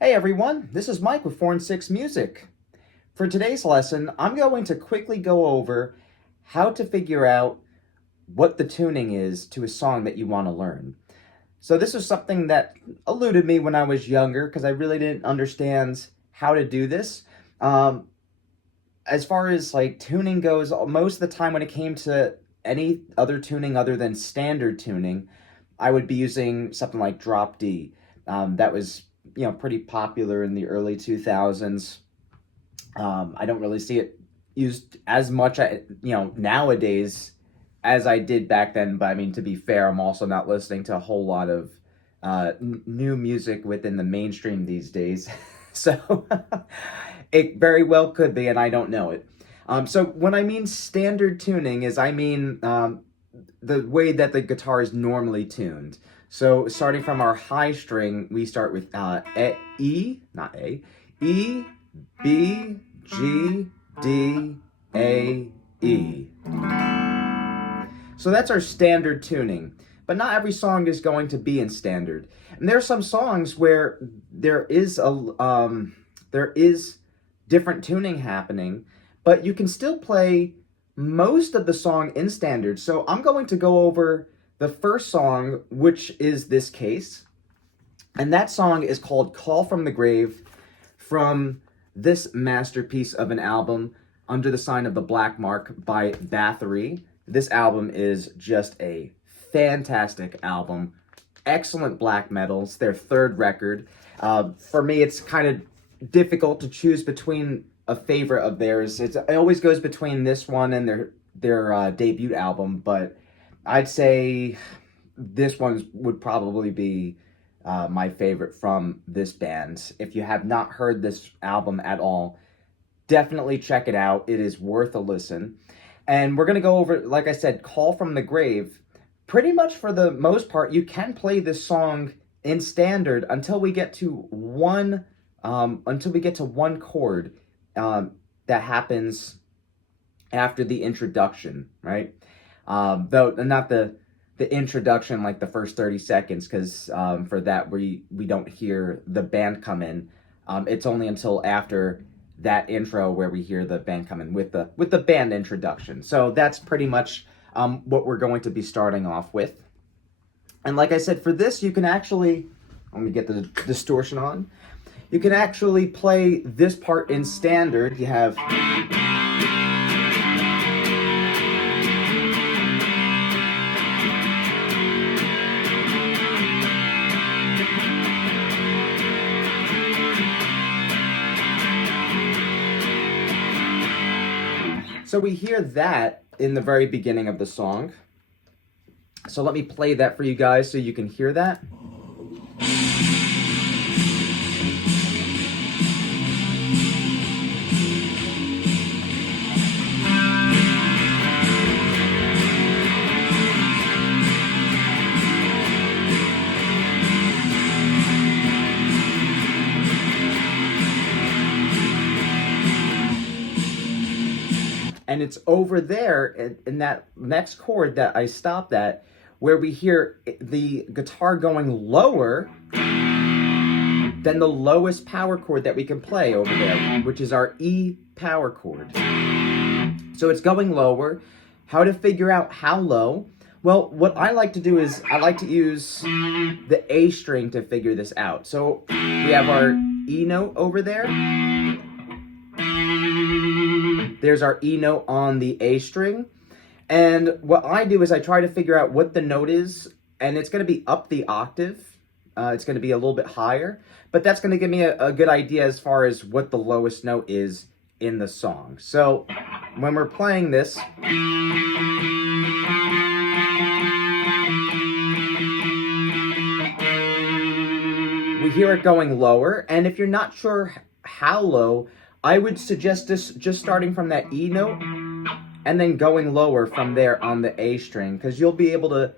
Hey everyone, this is Mike with 4 and 6 Music. For today's lesson, I'm going to quickly go over how to figure out what the tuning is to a song that you want to learn. So this is something that eluded me when I was younger because I really didn't understand how to do this. As far as like tuning goes, most of the time when it came to any other tuning other than standard tuning, I would be using something like drop D. That was pretty popular in the early 2000s. I don't really see it used as much nowadays as I did back then, but I mean, to be fair, I'm also not listening to a whole lot of new music within the mainstream these days. So it very well could be, and I don't know it. So when I mean standard tuning is I mean the way that the guitar is normally tuned. So starting from our high string, we start with E, not A, E, B, G, D, A, E. So that's our standard tuning. But not every song is going to be in standard. And there are some songs where there is different tuning happening, but you can still play most of the song in standard. So I'm going to go over the first song, which is this case. And that song is called Call from the Grave, from this masterpiece of an album, Under the Sign of the Black Mark by Bathory. This album is just a fantastic album. Excellent black metal. It's their third record. For me, it's kind of difficult to choose between a favorite of theirs. It always goes between this one and their debut album, but I'd say this one would probably be my favorite from this band. If you have not heard this album at all, definitely check it out. It is worth a listen. And we're going to go over, like I said, Call from the Grave. Pretty much for the most part, you can play this song in standard until we get to one chord that happens after the introduction, right? Though not the introduction, like the first 30 seconds, because for that we don't hear the band come in. It's only until after that intro where we hear the band come in with the band introduction. So that's pretty much what we're going to be starting off with. And like I said, for this you can actually, let me get the distortion on. You can actually play this part in standard. You have So we hear that in the very beginning of the song. So let me play that for you guys so you can hear that. And it's over there in that next chord that I stopped at, where we hear the guitar going lower than the lowest power chord that we can play over there, which is our E power chord. So it's going lower. How to figure out how low? Well, what I like to do is I like to use the A string to figure this out. So we have our E note over there. There's our E note on the A string. And what I do is I try to figure out what the note is, and it's going to be up the octave. It's going to be a little bit higher, but that's going to give me a good idea as far as what the lowest note is in the song. So when we're playing this, we hear it going lower, and if you're not sure how low, I would suggest this just starting from that E note and then going lower from there on the A string, because you'll be able to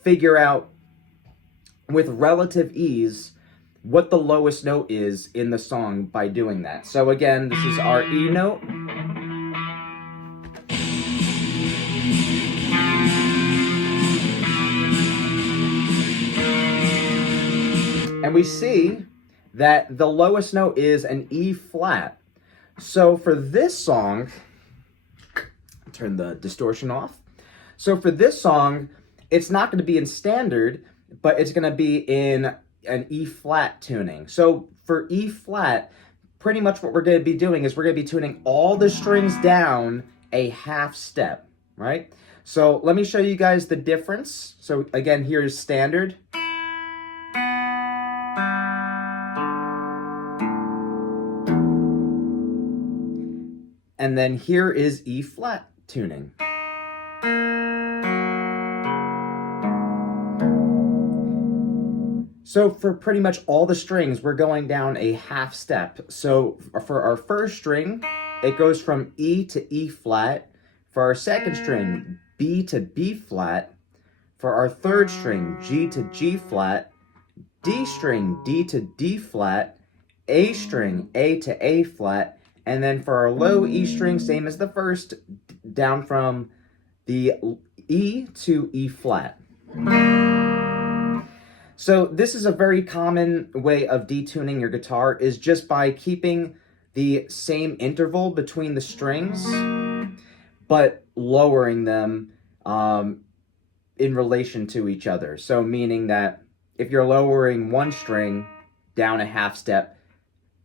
figure out with relative ease what the lowest note is in the song by doing that. So again, this is our E note. And we see that the lowest note is an E flat. So for this song, turn the distortion off. So for this song, it's not going to be in standard, but it's going to be in an E flat tuning. So for E flat, pretty much what we're going to be doing is we're going to be tuning all the strings down a half step, right? So let me show you guys the difference. So again, here's standard. And then here is E flat tuning. So for pretty much all the strings, we're going down a half step. So for our first string, it goes from E to E flat. For our second string, B to B flat. For our third string, G to G flat. D string, D to D flat. A string, A to A flat. And then for our low E string, same as the first, down from the E to E flat. So this is a very common way of detuning your guitar, is just by keeping the same interval between the strings, but lowering them in relation to each other. So meaning that if you're lowering one string down a half step,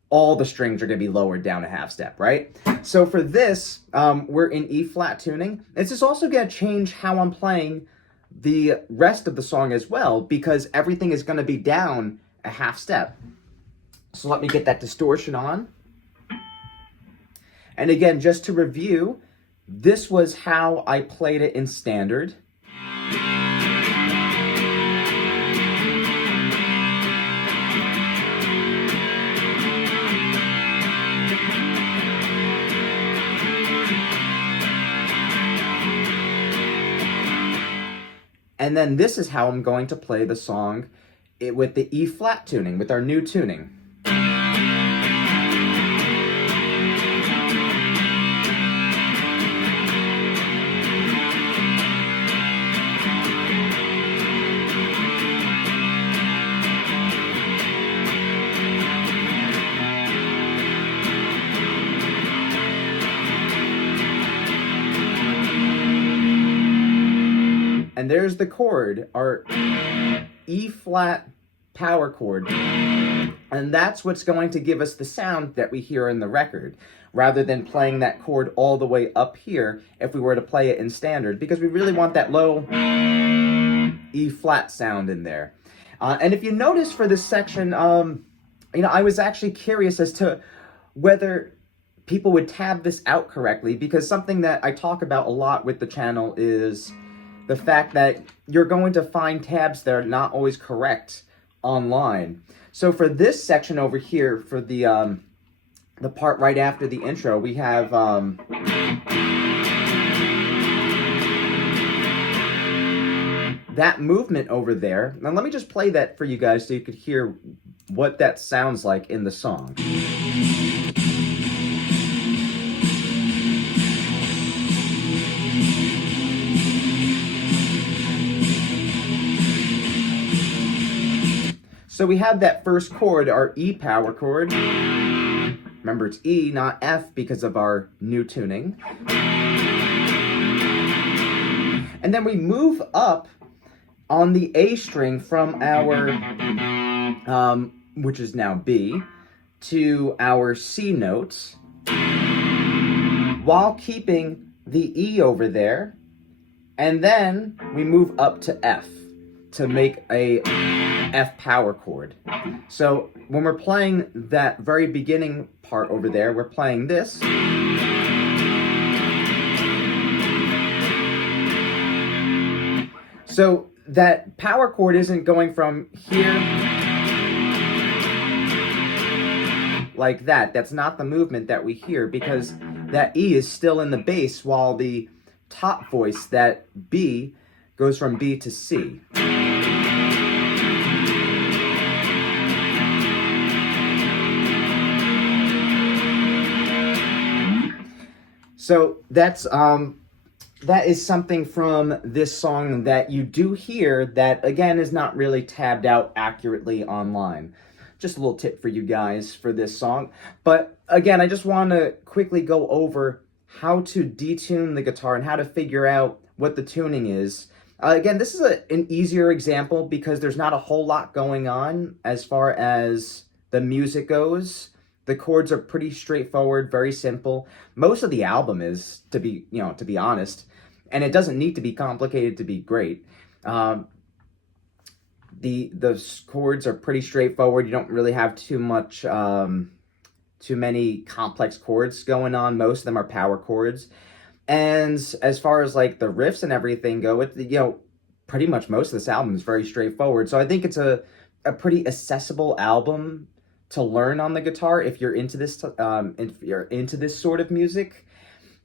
all the strings are going to be lowered down a half step, right? So for this, we're in E flat tuning. This is also going to change how I'm playing the rest of the song as well, because everything is going to be down a half step. So let me get that distortion on. And again, just to review, this was how I played it in standard. And then this is how I'm going to play the song with the E flat tuning, with our new tuning. And there's the chord, our E flat power chord. And that's what's going to give us the sound that we hear in the record, rather than playing that chord all the way up here if we were to play it in standard, because we really want that low E flat sound in there. And if you notice for this section, I was actually curious as to whether people would tab this out correctly, because something that I talk about a lot with the channel is the fact that you're going to find tabs that are not always correct online. So for this section over here, for the part right after the intro, we have that movement over there. Now let me just play that for you guys so you could hear what that sounds like in the song. So we have that first chord, our E power chord. Remember, it's E, not F, because of our new tuning. And then we move up on the A string from our, which is now B, to our C notes, while keeping the E over there. And then we move up to F to make a F power chord. So when we're playing that very beginning part over there, we're playing this. So that power chord isn't going from here like that. That's not the movement that we hear, because that E is still in the bass, while the top voice, that B, goes from B to C. So that's that is something from this song that you do hear that, again, is not really tabbed out accurately online. just a little tip for you guys for this song. But again, I just want to quickly go over how to detune the guitar and how to figure out what the tuning is. Again, this is an easier example because there's not a whole lot going on as far as the music goes. The chords are pretty straightforward, very simple. Most of the album is, to be honest, and it doesn't need to be complicated to be great. The chords are pretty straightforward. You don't really have too many complex chords going on. Most of them are power chords. And as far as like the riffs and everything go, pretty much most of this album is very straightforward. So I think it's a pretty accessible album to learn on the guitar if you're into this sort of music.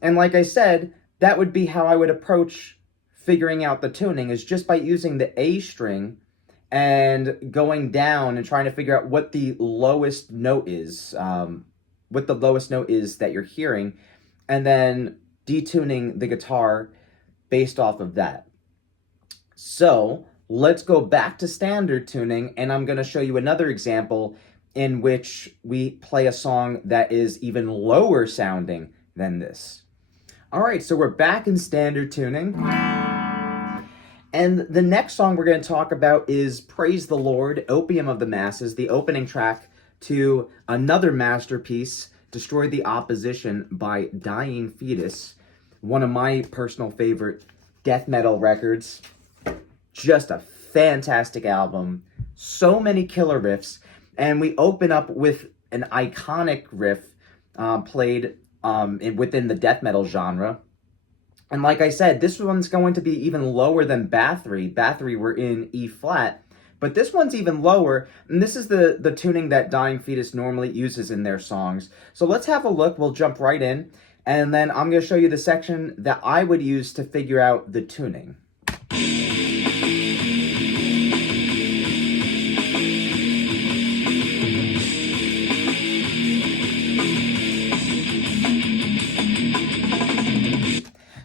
And like I said, that would be how I would approach figuring out the tuning, is just by using the A string and going down and trying to figure out what the lowest note is, that you're hearing, and then detuning the guitar based off of that. So let's go back to standard tuning, and I'm going to show you another example in which we play a song that is even lower sounding than this. All right, so we're back in standard tuning. And the next song we're going to talk about is Praise the Lord, Opium of the Masses, the opening track to another masterpiece, Destroy the Opposition by Dying Fetus, one of my personal favorite death metal records. Just a fantastic album, so many killer riffs, and we open up with an iconic riff played within the death metal genre. And like I said, this one's going to be even lower than Bathory. Bathory were in E flat, but this one's even lower, and this is the tuning that Dying Fetus normally uses in their songs. So let's have a look. We'll jump right in, and then I'm going to show you the section that I would use to figure out the tuning.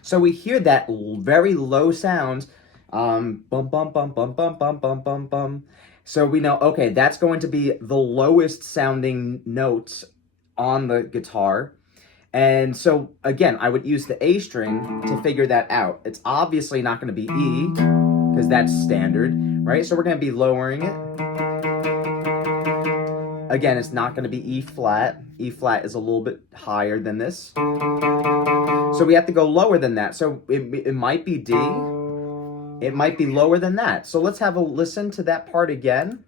So we hear that very low sound, bum, bum, bum, bum, bum, bum, bum, bum, bum. So we know, okay, that's going to be the lowest sounding notes on the guitar. And so, again, I would use the A string to figure that out. It's obviously not going to be E, because that's standard, right? So we're going to be lowering it. Again, it's not going to be E flat. E flat is a little bit higher than this. So we have to go lower than that. So it might be D. It might be lower than that. So let's have a listen to that part again.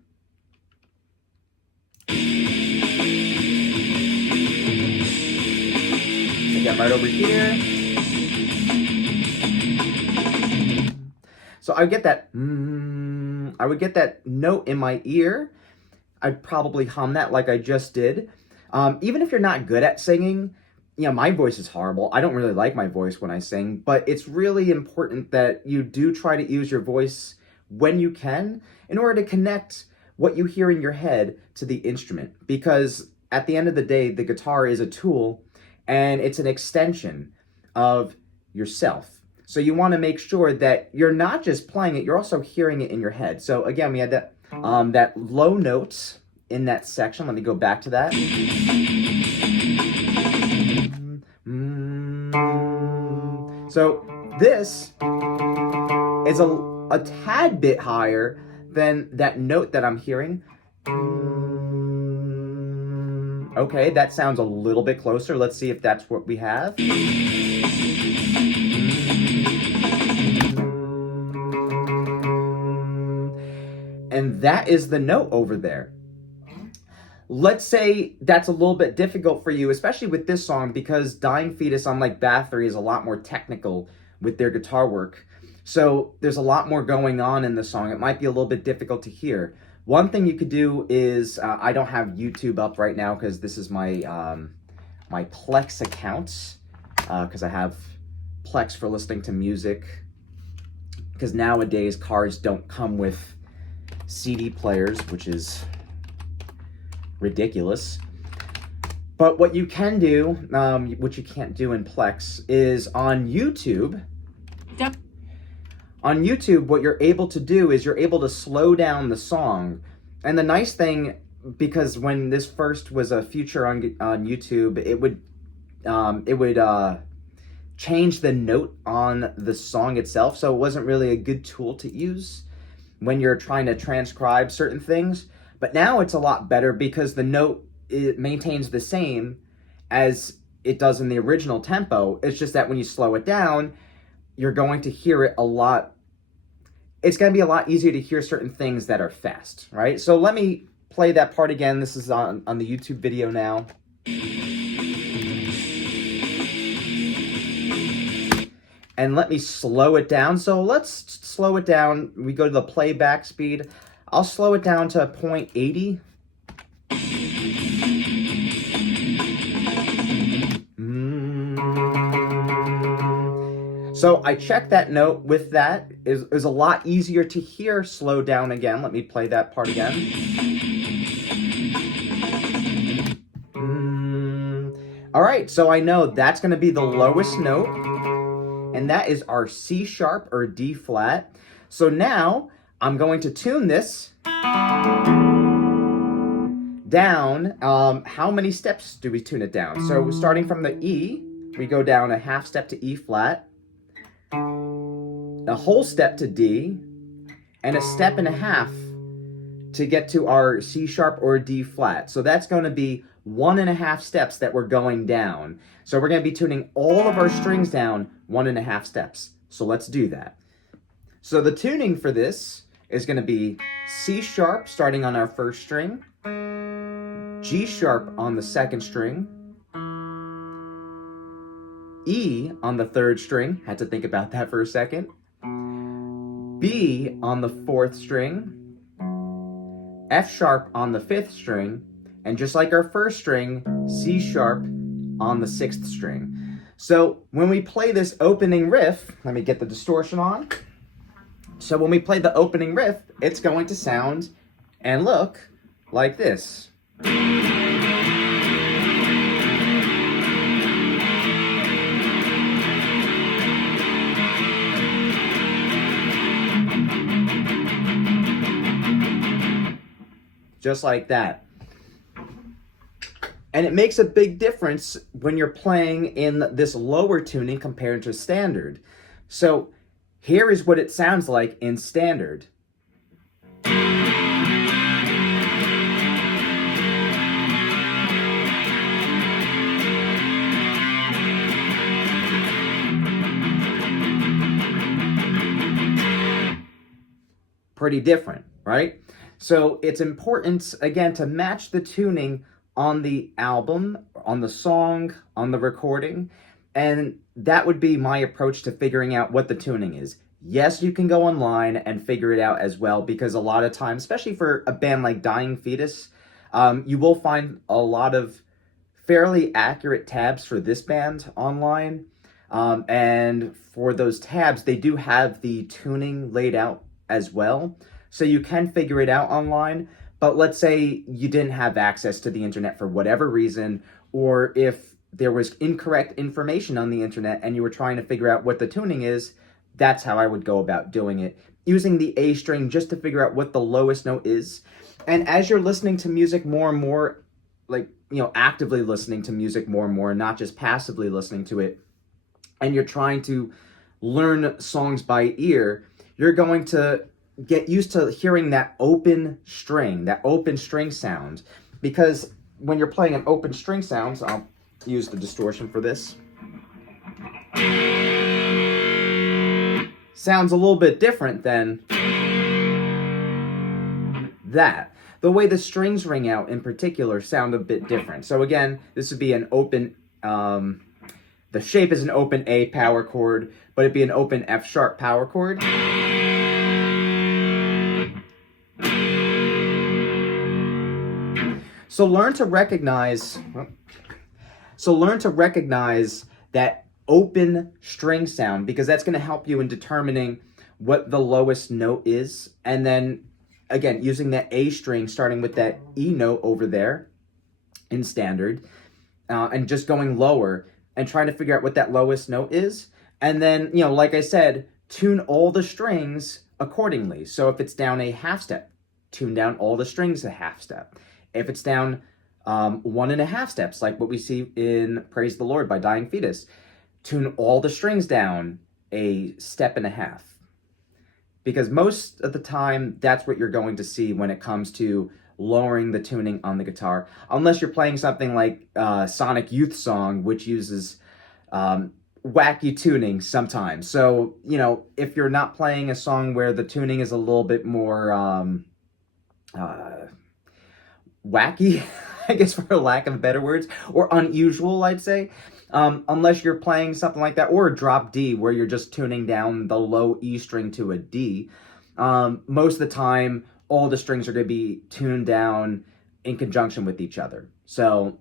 Again, right over here. So I get that. I would get that note in my ear. I'd probably hum that like I just did. Even if you're not good at singing, my voice is horrible. I don't really like my voice when I sing, but it's really important that you do try to use your voice when you can in order to connect what you hear in your head to the instrument. Because at the end of the day, the guitar is a tool and it's an extension of yourself. So you want to make sure that you're not just playing it, you're also hearing it in your head. So again, we had that low notes in that section. Let me go back to that. So this is a tad bit higher than that note that I'm hearing. Okay, that sounds a little bit closer. Let's see if that's what we have. And that is the note over there. Let's say that's a little bit difficult for you, especially with this song, because Dying Fetus, unlike Bathory, is a lot more technical with their guitar work. So there's a lot more going on in the song. It might be a little bit difficult to hear. One thing you could do is, I don't have YouTube up right now because this is my my Plex account, because I have Plex for listening to music, because nowadays cars don't come with CD players, which is ridiculous. But what you can do, which you can't do in Plex, is on YouTube. Yep. On YouTube, what you're able to do is you're able to slow down the song. And the nice thing because when this first was a feature on YouTube, it would change the note on the song itself, so it wasn't really a good tool to use when you're trying to transcribe certain things. But now it's a lot better because the note, it maintains the same as it does in the original tempo. It's just that when you slow it down, you're going to hear it a lot. It's going to be a lot easier to hear certain things that are fast, right? So let me play that part again. This is on the YouTube video now. And let me slow it down. So let's slow it down. We go to the playback speed. I'll slow it down to 0.80. So I checked that note with that. It was a lot easier to hear slow down again. Let me play that part again. All right, so I know that's going to be the lowest note, and that is our C sharp or D flat. So now I'm going to tune this down. How many steps do we tune it down? So starting from the E, we go down a half step to E flat, a whole step to D, and a step and a half to get to our C sharp or D flat. So that's going to be 1.5 steps that we're going down. So we're going to be tuning all of our strings down 1.5 steps. So let's do that. So the tuning for this is going to be C sharp starting on our first string, G sharp on the second string, E on the third string, had to think about that for a second, B on the fourth string, F sharp on the fifth string, and just like our first string, C sharp on the sixth string. So when we play this opening riff, let me get the distortion on. So when we play the opening riff, it's going to sound and look like this. Just like that. And it makes a big difference when you're playing in this lower tuning compared to standard. So here is what it sounds like in standard. Pretty different, right? So it's important, again, to match the tuning on the album, on the song, on the recording, and that would be my approach to figuring out what the tuning is. Yes, you can go online and figure it out as well, because a lot of times, especially for a band like Dying Fetus, you will find a lot of fairly accurate tabs for this band online, and for those tabs, they do have the tuning laid out as well, so you can figure it out online. But let's say you didn't have access to the internet for whatever reason, or if there was incorrect information on the internet and you were trying to figure out what the tuning is, that's how I would go about doing it, using the A string just to figure out what the lowest note is. And as you're listening to music more and more, like, you know, actively listening to music more and more, not just passively listening to it, and you're trying to learn songs by ear, you're going to get used to hearing that open string sound. Because when you're playing an open string sound, so I'll use the distortion for this, sounds a little bit different than that. The way the strings ring out in particular sound a bit different. So again, this would be an open, the shape is an open A power chord, but it'd be an open F sharp power chord. So learn to recognize that open string sound, because that's going to help you in determining what the lowest note is. And then, again, using that A string, starting with that E note over there in standard, and just going lower and trying to figure out what that lowest note is. And then, you know, like I said, tune all the strings accordingly. So if it's down a half step, tune down all the strings a half step. If it's down 1.5 steps, like what we see in Praise the Lord by Dying Fetus, tune all the strings down a step and a half. Because most of the time, that's what you're going to see when it comes to lowering the tuning on the guitar. Unless you're playing something like Sonic Youth Song, which uses wacky tuning sometimes. So, you know, if you're not playing a song where the tuning is a little bit more wacky, I guess for lack of better words, or unusual, I'd say, unless you're playing something like that, or a drop D where you're just tuning down the low E string to a D, most of the time, all the strings are going to be tuned down in conjunction with each other. So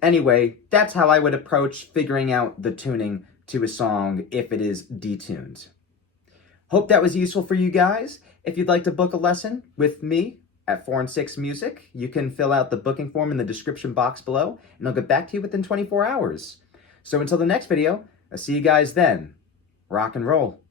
anyway, that's how I would approach figuring out the tuning to a song if it is detuned. Hope that was useful for you guys. If you'd like to book a lesson with me at 4 and 6 Music, you can fill out the booking form in the description box below, and I'll get back to you within 24 hours. So until the next video, I'll see you guys then. Rock and roll.